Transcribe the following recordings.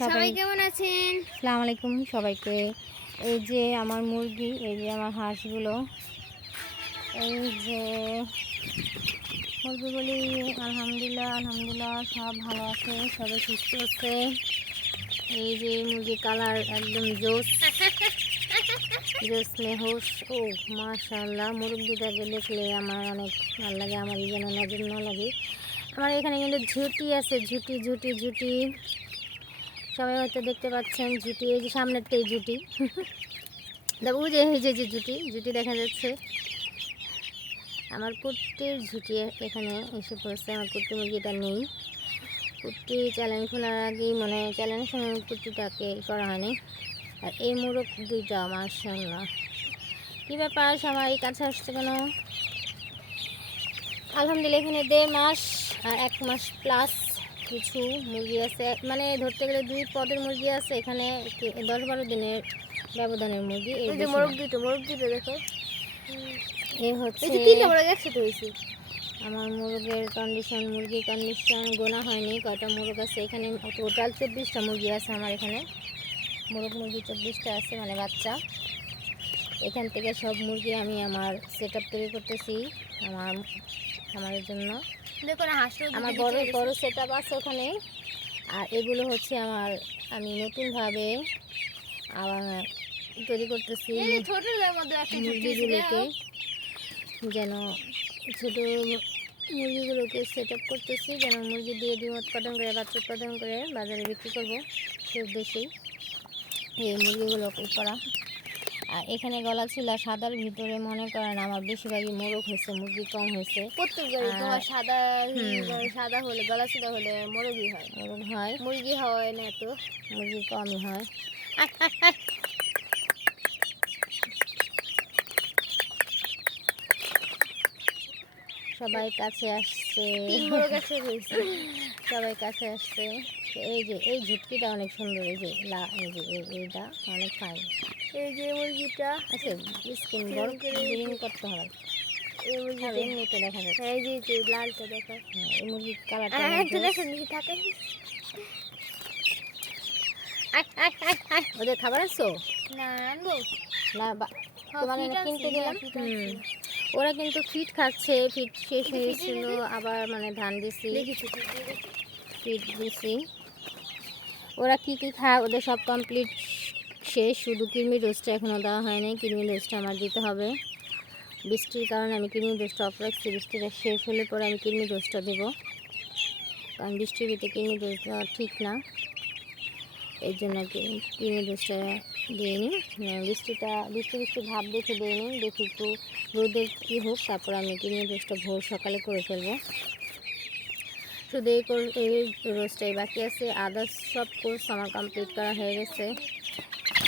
সবাই কেমন আছেন? আসসালামু আলাইকুম সবাইকে। এই যে আমার মুরগি, এই যে আমার হাঁসগুলো, এই যে মুরগিগুলি আলহামদুলিল্লাহ সব ভালো আছে, সবাই সুস্থ আছে। এই যে মুরগির কালার একদম জোস মেহুস। ও মাশাআল্লাহ, মুরগিটাকে দেখলে আমার অনেক ভালো লাগে, আমার যেন নজর না লাগে। আমার এখানে কিন্তু ঝুটি আছে, ঝুটি সবাই হয়তো দেখতে পাচ্ছেন ঝুটি, এই যে সামনেরটাই ঝুটি। ওই যে ঝুটি দেখা যাচ্ছে। আমার কুট্টির ঝুটি এখানে এসে পড়ছে, আমার কুট্টি মুরগিটা নেই। কুট্টি চ্যালেঞ্জ খোলার আগেই মানে চ্যালেঞ্জের সময় কুট্টিটাকে করা হয়নি। আর এই মোরগ দুইটা মাশাআল্লাহ, কী ব্যাপার সবাই কাছে আসছে কেন? আলহামদুলিল্লাহ এখানে 1.5 মাস আর 1 মাস প্লাস কিছু মুরগি আছে, মানে ধরতে গেলে 2 পদের মুরগি আছে এখানে, 10-12 দিনের ব্যবধানের মুরগি। এই যে মোরগ দুটো দেখো, এই হচ্ছে আমার মুরগির কন্ডিশন গোনা হয়নি কয়টা মুরগ আছে এখানে। টোটাল 24টা মুরগি আছে আমার এখানে, মুরগি 24টা আছে, মানে বাচ্চা। এখান থেকে সব মুরগি আমি আমার সেট আপ তৈরি করতেছি আমার জন্য। আমার বড় সেট আপ আছে ওখানে। আর এগুলো হচ্ছে আমি নতুনভাবে আবার তৈরি করতেছি মুরগিগুলোকে, যেন ছোটো মুরগিগুলোকে সেট আপ করতেছি, যেন মুরগি দিয়ে ডিম উৎপাদন করে বাচ্চা উৎপাদন করে বাজারে বিক্রি করবো সে উদ্দেশ্যেই এই মুরগিগুলো করা। আর এখানে গলা ছিল সাদার ভিতরে, মনে করেন আমার বেশিরভাগই মোরগ হয়েছে, মুরগি কম হয়েছে। প্রত্যেকবারই তোমার সাদা হলে গলা ছিলা হলে মোরগ হয়, মুরগি হয় না, তো মুরগি কমই হয়। সবাই কাছে আসছে, সবাই কাছে আসছে। এই ঝুটকিটা অনেক সুন্দর, এই যে এইটা অনেক ফাইন। এই যে মুরগিটা আচ্ছা, স্কিন বড় করে গ্রিন করতে হবে, এই মুরগিটা এমনিতে দেখা যাচ্ছে। এই যে লালটা দেখো, এই মুরগির কালারটা থাকে ওদের খাবার আসছো না, আনবো না, তোমার কিনতে দিলাম। ওরা কিন্তু ফিট খাচ্ছে, ফিট শেষ হয়েছিল, আবার মানে ধান দিছি, ফিট দিছি। ওরা কি খায় ওদের সব কমপ্লিট শেষ, শুধু কৃমি ডোজটা এখনও দেওয়া হয়নি। কৃমি ডোজটা আমার দিতে হবে, বৃষ্টির কারণে আমি কৃমি ডোজটা অফ রাখছি। বৃষ্টিটা শেষ হলে পরে আমি কৃমি ডোজটা দেবো, কারণ বৃষ্টির ভিতরে কৃমি ডোজ দেওয়া ঠিক না, এই জন্য কৃমি ডোজটা দিয়ে নিই। বৃষ্টি ভাব দেখে দিয়ে নিই, দেখি একটু রোদের কী হোক, তারপর আমি কৃমি ডোজটা ভোর সকালে করে ফেলবো। শুধু এই রোজটাই বাকি আছে, আদার্স সব কোর্স আমার কমপ্লিট করা হয়ে গেছে।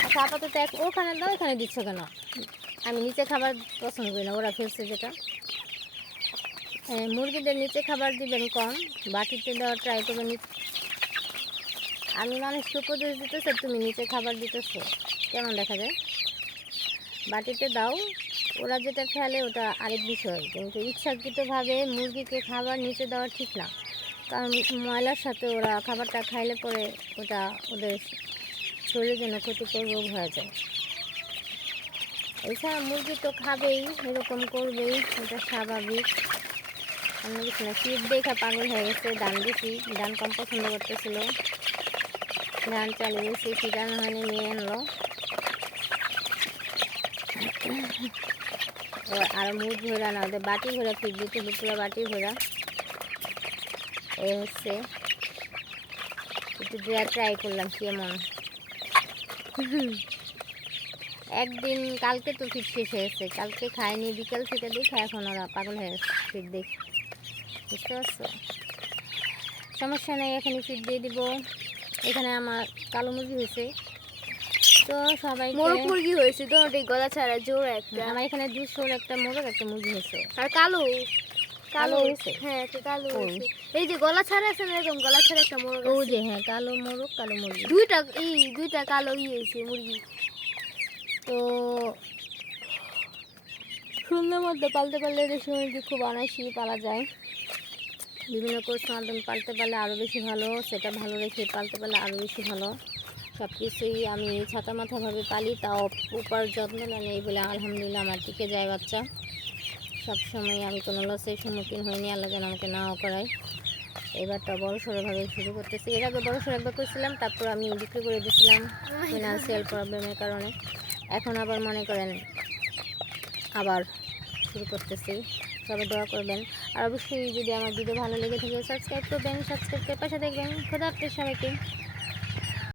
আচ্ছা, আপাতত ওখানে দাও, এখানে দিচ্ছ কেন? আমি নিচে খাবার পছন্দ করি না, ওরা ফেলছে যেটা। মুরগিদের নিচে খাবার দিবেন কম, বাটিতে দেওয়ার ট্রাই করবেন। আমি মানুষকে উপদেশ দিতেছে, তুমি নিচে খাবার দিতেছো, কেমন দেখা যায়? বাটিতে দাও, ওরা যেটা ফেলে ওটা আরেক বিষয়, কিন্তু ইচ্ছাকৃতভাবে মুরগিকে খাবার নিচে দেওয়া ঠিক না, কারণ ময়লার সাথে ওরা খাবারটা খাইলে পরে ওটা ওদের শরীরের জন্য ক্ষতিকর রোগ হয়ে যায়। এছাড়া মুরগি তো খাবেই, এরকম করবেই, এটা স্বাভাবিক। অন্য কিছু না। ফিড দেখা পাগল হয়ে গেছে, ধান দিছি, ধান কম পছন্দ করতেছিল, ধান চালিয়ে দিয়েছি, ফিডানো হয়নি, নিয়ে আনলো। আর মুখ ভরা না, ওদের বাটি ভরা ফিড দিতে, পুরো বাটি ভরা। এই হচ্ছে একটু দেওয়া ট্রাই করলাম কেমন। একদিন কালকে তো ফিড শেষ হয়েছে, কালকে খায়নি, বিকাল থেকে দেখে এখন ওরা পাগল হয়ে গেছে ফিড দেখে, বুঝতে পারছো? সমস্যা নেই, এখানে ফিড দিয়ে দিব। এখানে আমার কালো মুরগি হয়েছে, তো সবাই মুরগি হয়েছে তো, গলা ছাড়া জোর একটা। আমার এখানে 200 একটা মোরগ, একটা মুরগি হয়েছে। আর কালো হয়েছে, হ্যাঁ একটা কালো হয়েছে। এই যে গলা ছাড়া আছে না, এরকম গলা ছাড়া একটা মোরগ, ওই যে হ্যাঁ কালো মোরগ, কালো মুরগি, দুইটা কালো হয়েছে মুরগি। তো সুন্দর মধ্যে পালতে পারলে দেশি মুরগি খুব অনায়াসেই পালা যায়। বিভিন্ন কোর্সের মাধ্যমে পালতে পারলে আরও বেশি ভালো, সেটা ভালো রেখে পালতে পারলে আরও বেশি ভালো। সব কিছুই আমি ছাতা মাথাভাবে পালি, তাও উপার যত্ন নেই বলে আলহামদুলিল্লাহ আমার টিকে যায় বাচ্চা। সবসময় আমি কোনো লসের সম্মুখীন হইনি, আল্লাহ যেন আমাকে নাও করায়। এবারটা বড় সড়োভাবে শুরু করতেছি। এর আগে বড় সড়ো একবার করেছিলাম, তারপর আমি বিক্রি করে দিয়েছিলাম ফিনান্সিয়াল প্রবলেমের কারণে। এখন আবার মনে করেন আবার শুরু করতেছি। সবাই দোয়া করবেন, আর অবশ্যই যদি আমার ভিডিও ভালো লেগে থাকে সাবস্ক্রাইব করবেন, সাবস্ক্রাইব করে পাশে দেখবেন। খোদা হাফেজ সবাইকে।